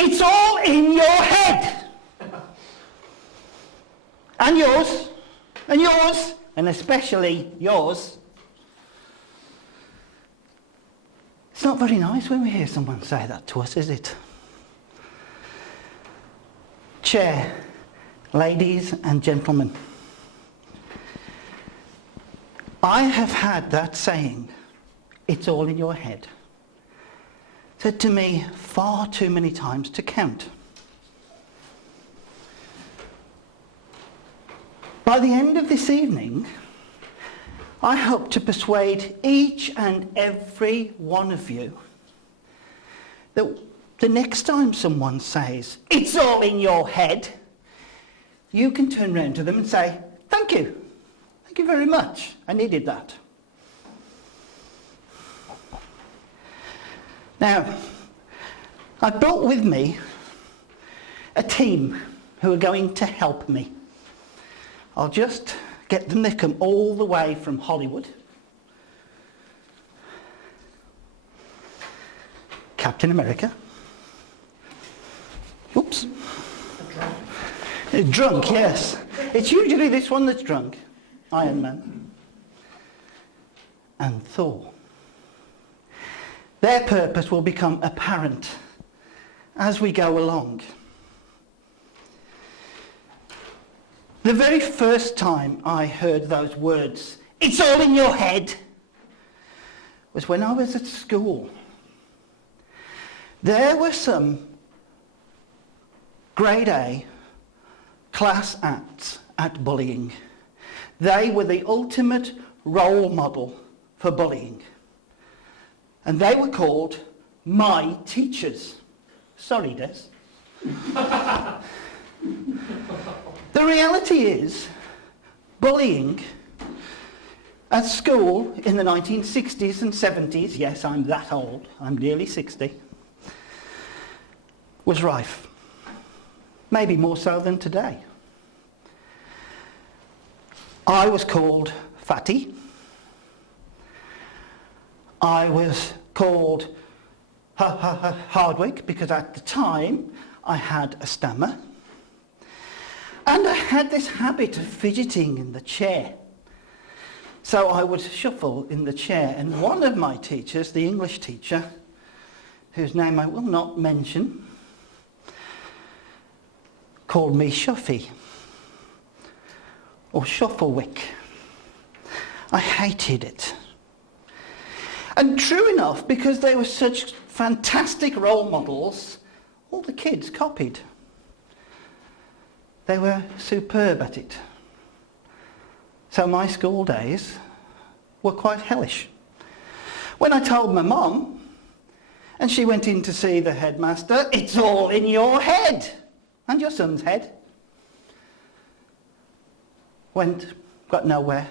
It's all in your head. And yours, and yours, and especially yours. It's not very nice when we hear someone say that to us, is it? Chair, ladies and gentlemen, I have had that saying, it's all in your head, said to me far too many times to count. By the end of this evening, I hope to persuade each and every one of you that the next time someone says, it's all in your head, you can turn around to them and say, thank you. Thank you very much. I needed that. Now, I brought with me a team who are going to help me. I'll just get them to come all the way from Hollywood. Captain America. Oops. Drunk, yes. It's usually this one that's drunk. Iron Man. And Thor. Their purpose will become apparent as we go along. The very first time I heard those words, it's all in your head, was when I was at school. There were some grade A class acts at bullying. They were the ultimate role model for bullying. And they were called my teachers. Sorry, Des. The reality is, bullying at school in the 1960s and 70s, yes, I'm that old, I'm nearly 60, was rife. Maybe more so than today. I was called Fatty. I was called Hardwick because at the time I had a stammer. And I had this habit of fidgeting in the chair. So I would shuffle in the chair, and one of my teachers, the English teacher, whose name I will not mention, called me Shuffy, or Shufflewick. I hated it. And true enough, because they were such fantastic role models, all the kids copied. They were superb at it. So my school days were quite hellish. When I told my mum, and she went in to see the headmaster, it's all in your head, and your son's head. Got nowhere.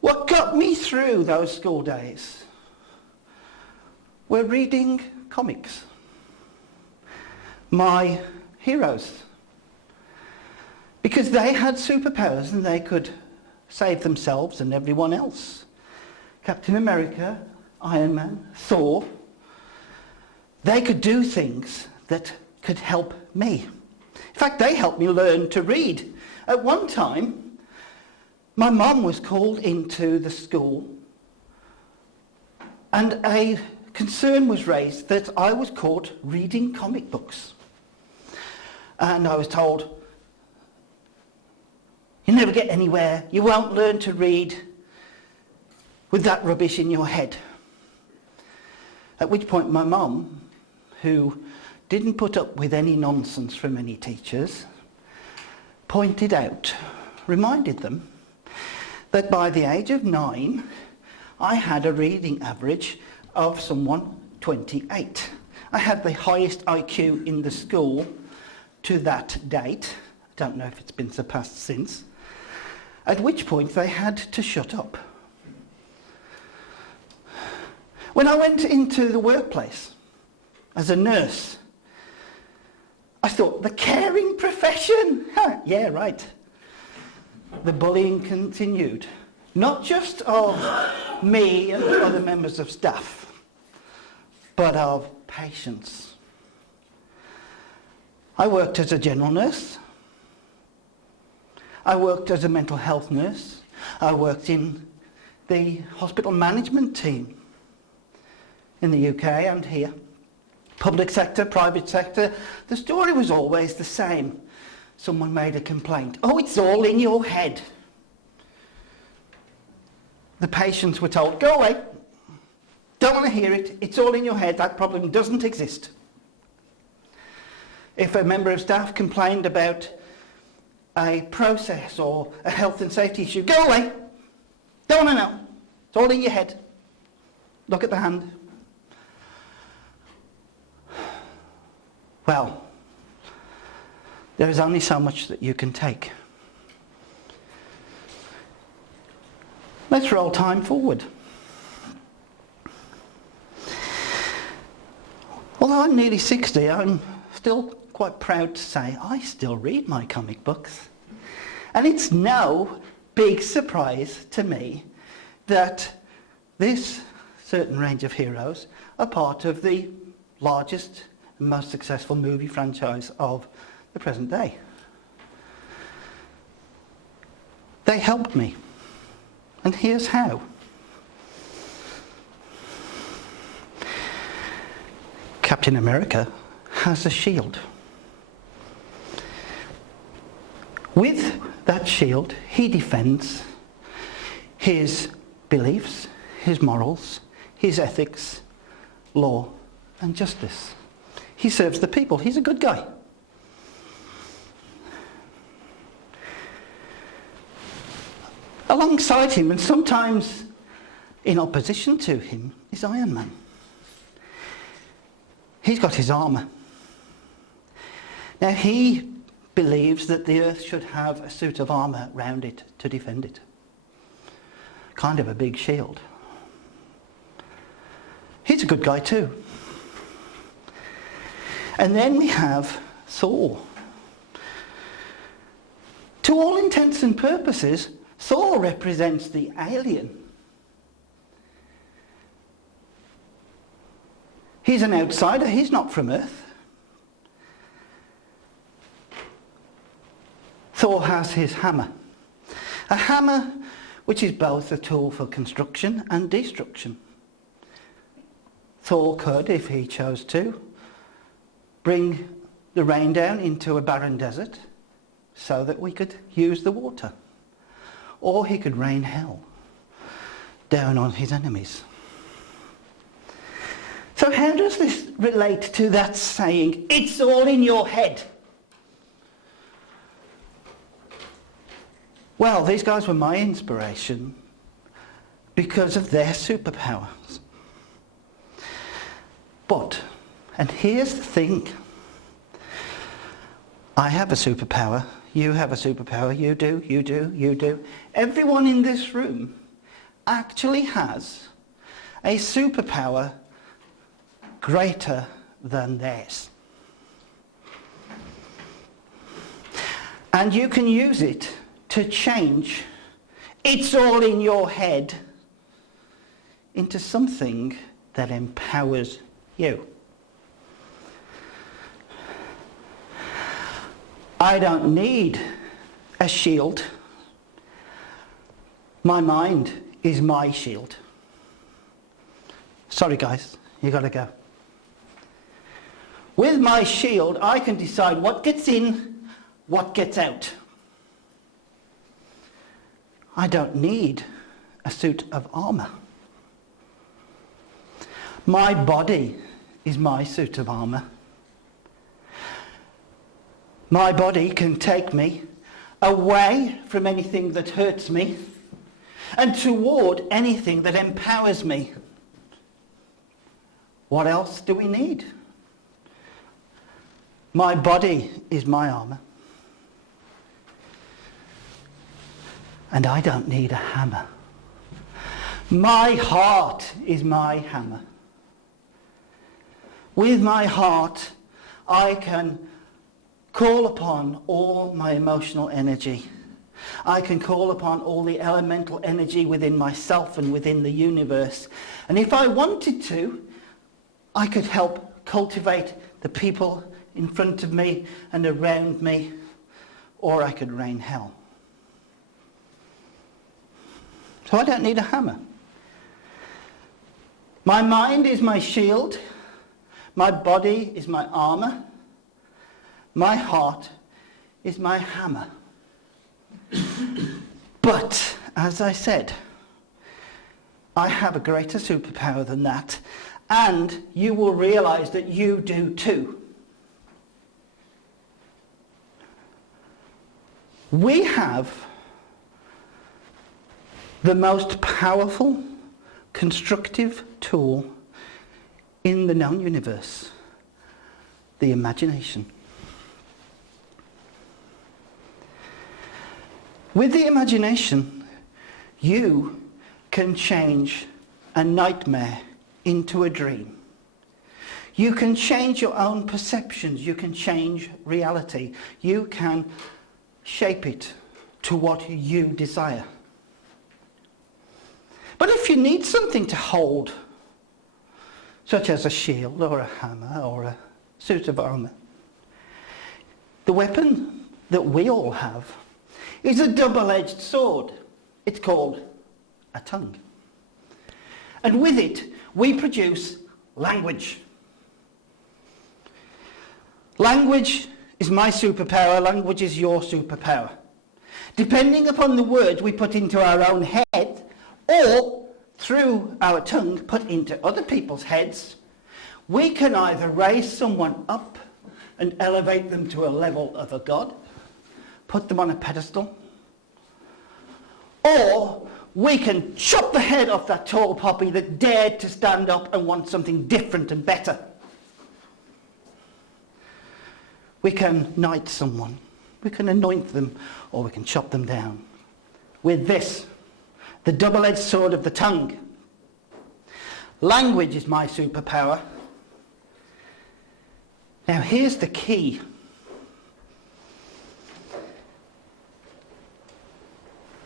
What got me through those school days were reading comics. My heroes. Because they had superpowers and they could save themselves and everyone else. Captain America, Iron Man, Thor. They could do things that could help me. In fact, they helped me learn to read. At one time, my mum was called into the school and a concern was raised that I was caught reading comic books. And I was told, you'll never get anywhere, you won't learn to read with that rubbish in your head. At which point my mum, who didn't put up with any nonsense from any teachers, pointed out, reminded them, that by the age of 9, I had a reading average of someone 28. I had the highest IQ in the school to that date. I don't know if it's been surpassed since. At which point they had to shut up. When I went into the workplace as a nurse, I thought, the caring profession. Yeah, right. The bullying continued. Not just of me and other members of staff, but of patients. I worked as a general nurse. I worked as a mental health nurse. I worked in the hospital management team in the UK and here. Public sector, private sector, the story was always the same. Someone made a complaint. Oh, it's all in your head. The patients were told, go away. Don't want to hear it. It's all in your head. That problem doesn't exist. If a member of staff complained about a process or a health and safety issue, go away. Don't want to know. It's all in your head. Look at the hand. Well, there is only so much that you can take. Let's roll time forward. Although I'm nearly 60, I'm still quite proud to say I still read my comic books. And it's no big surprise to me that this certain range of heroes are part of the largest and most successful movie franchise of the present day. They helped me. And here's how. Captain America has a shield. With that shield, he defends his beliefs, his morals, his ethics, law, and justice. He serves the people. He's a good guy. Alongside him, and sometimes in opposition to him, is Iron Man. He's got his armour. Now he believes that the earth should have a suit of armour round it to defend it. Kind of a big shield. He's a good guy too. And then we have Thor. To all intents and purposes, Thor represents the alien. He's an outsider, he's not from Earth. Thor has his hammer. A hammer which is both a tool for construction and destruction. Thor could, if he chose to, bring the rain down into a barren desert so that we could use the water. Or he could rain hell down on his enemies. So how does this relate to that saying, it's all in your head? Well, these guys were my inspiration because of their superpowers. But, and here's the thing, I have a superpower, you have a superpower, you do, you do, you do. Everyone in this room actually has a superpower greater than theirs. And you can use it to change it's all in your head into something that empowers you. I don't need a shield. My mind is my shield. Sorry guys, you gotta go. With my shield, I can decide what gets in, what gets out. I don't need a suit of armour. My body is my suit of armour. My body can take me away from anything that hurts me and toward anything that empowers me. What else do we need? My body is my armour. And I don't need a hammer. My heart is my hammer. With my heart, I can call upon all my emotional energy. I can call upon all the elemental energy within myself and within the universe. And if I wanted to, I could help cultivate the people in front of me and around me, or I could rain hell. So I don't need a hammer. My mind is my shield. My body is my armour. My heart is my hammer. But, as I said, I have a greater superpower than that, and you will realise that you do too. We have the most powerful, constructive tool in the known universe, the imagination. With the imagination, you can change a nightmare into a dream. You can change your own perceptions. You can change reality. You can shape it to what you desire. But if you need something to hold, such as a shield or a hammer or a suit of armour, the weapon that we all have is a double-edged sword. It's called a tongue. And with it, we produce language. Language is my superpower. Language is your superpower. Depending upon the words we put into our own head, or through our tongue put into other people's heads, we can either raise someone up and elevate them to a level of a god, put them on a pedestal, or we can chop the head off that tall poppy that dared to stand up and want something different and better. We can knight someone, we can anoint them, or we can chop them down. With this, the double-edged sword of the tongue. Language is my superpower. Now here's the key.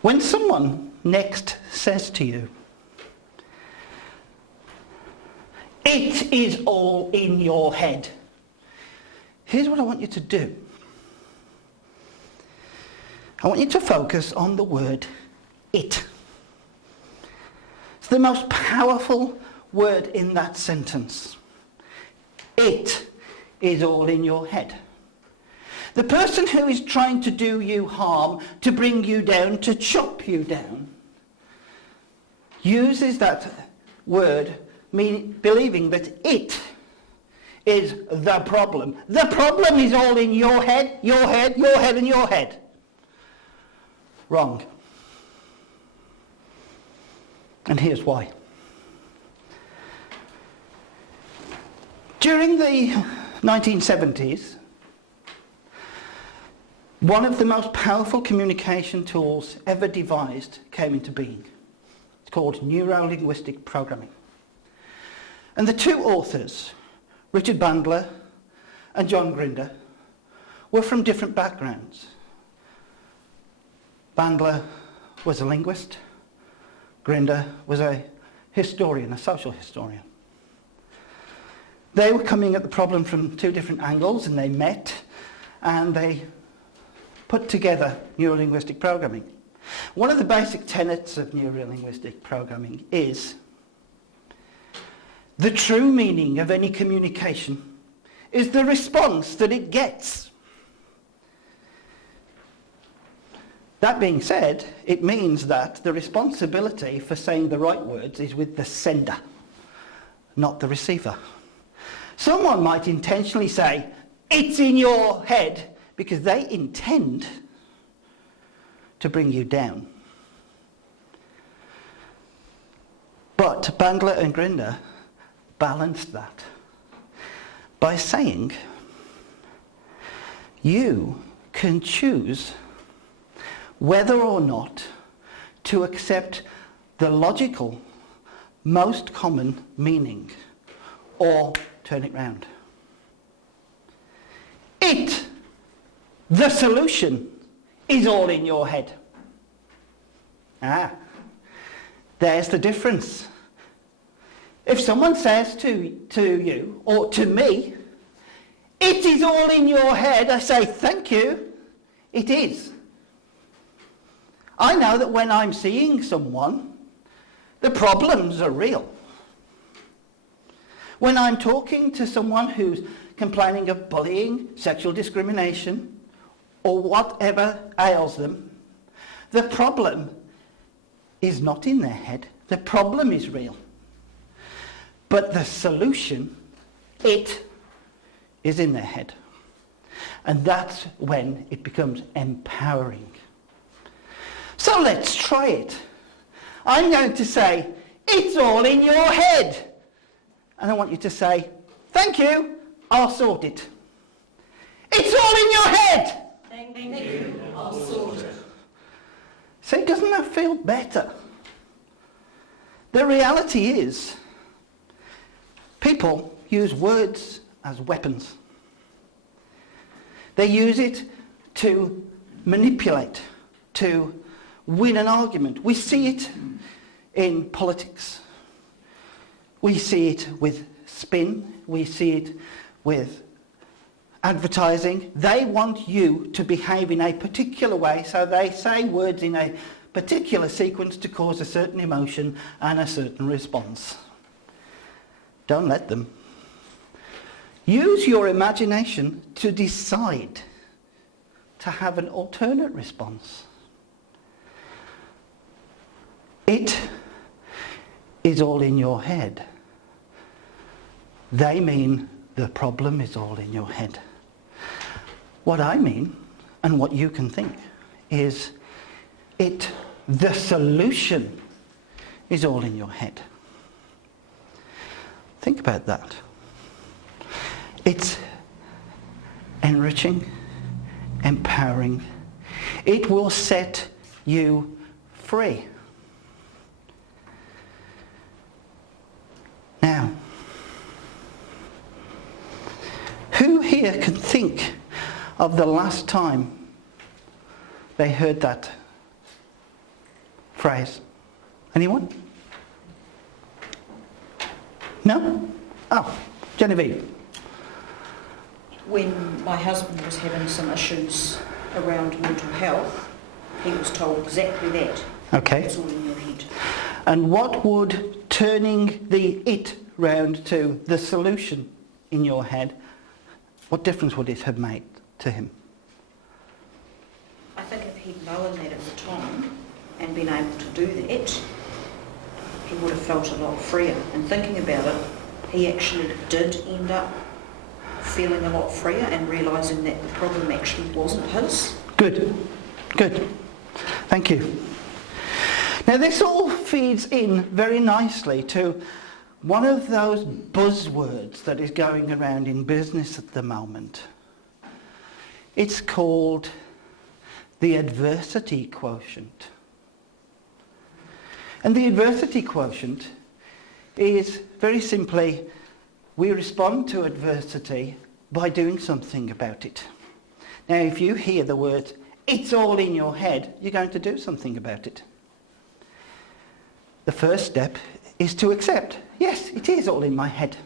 When someone next says to you, "It is all in your head," here's what I want you to do. I want you to focus on the word "it." It's the most powerful word in that sentence. It is all in your head. The person who is trying to do you harm, to bring you down, to chop you down, uses that word believing that it is the problem. The problem is all in your head, your head, your head, and your head. Wrong. And here's why. During the 1970s, one of the most powerful communication tools ever devised came into being. It's called neuro-linguistic programming. And the two authors, Richard Bandler and John Grinder, were from different backgrounds. Bandler was a linguist. Grinder was a historian, a social historian. They were coming at the problem from two different angles, and they met and they put together neuro-linguistic programming. One of the basic tenets of neuro-linguistic programming is the true meaning of any communication is the response that it gets. That being said, it means that the responsibility for saying the right words is with the sender, not the receiver. Someone might intentionally say, "It's in your head," because they intend to bring you down. But Bandler and Grinder balanced that by saying, you can choose whether or not to accept the logical, most common meaning, or turn it round. It, the solution, is all in your head. There's the difference. If someone says to you, or to me, it is all in your head, I say, thank you, it is. I know that when I'm seeing someone, the problems are real. When I'm talking to someone who's complaining of bullying, sexual discrimination, or whatever ails them, the problem is not in their head. The problem is real. But the solution, it is in their head. And that's when it becomes empowering. So let's try it. I'm going to say, it's all in your head. And I want you to say, thank you, I'll sort it. It's all in your head. Thank you, I'll sort it. See, doesn't that feel better? The reality is, people use words as weapons. They use it to manipulate, to win an argument. We see it in politics. We see it with spin. We see it with advertising. They want you to behave in a particular way, so they say words in a particular sequence to cause a certain emotion and a certain response. Don't let them. Use your imagination to decide to have an alternate response. It is all in your head. They mean the problem is all in your head. What I mean, and what you can think, is the solution is all in your head. Think about that. It's enriching, empowering. It will set you free. Now, who here can think of the last time they heard that phrase? Anyone? No? Oh, Genevieve. When my husband was having some issues around mental health, he was told exactly that. Okay. It's all in your head. And what would turning the it round to the solution in your head, what difference would it have made to him? I think if he'd known that at the time and been able to do that, he would have felt a lot freer. And thinking about it, he actually did end up feeling a lot freer and realising that the problem actually wasn't his. Good. Good. Thank you. Now this all feeds in very nicely to one of those buzzwords that is going around in business at the moment. It's called the adversity quotient. And the adversity quotient is very simply, we respond to adversity by doing something about it. Now if you hear the words, it's all in your head, you're going to do something about it. The first step is to accept, yes, it is all in my head.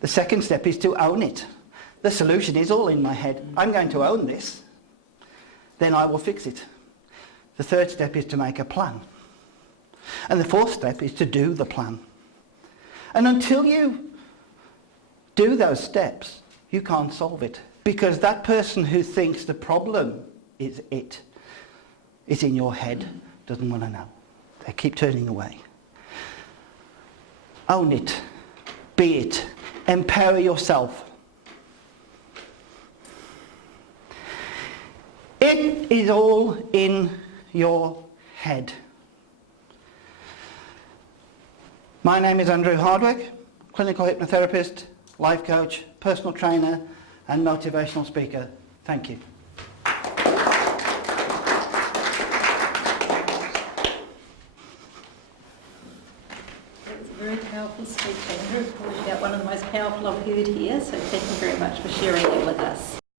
The second step is to own it. The solution is all in my head. I'm going to own this. Then I will fix it. The third step is to make a plan. And the fourth step is to do the plan. And until you do those steps, you can't solve it. Because that person who thinks the problem is in your head, doesn't want to know. They keep turning away. Own it. Be it. Empower yourself. It is all in your head. My name is Andrew Hardwick, clinical hypnotherapist, life coach, personal trainer and motivational speaker. Thank you. Very powerful speech, Andrew. Probably about one of the most powerful I've heard here, so thank you very much for sharing it with us.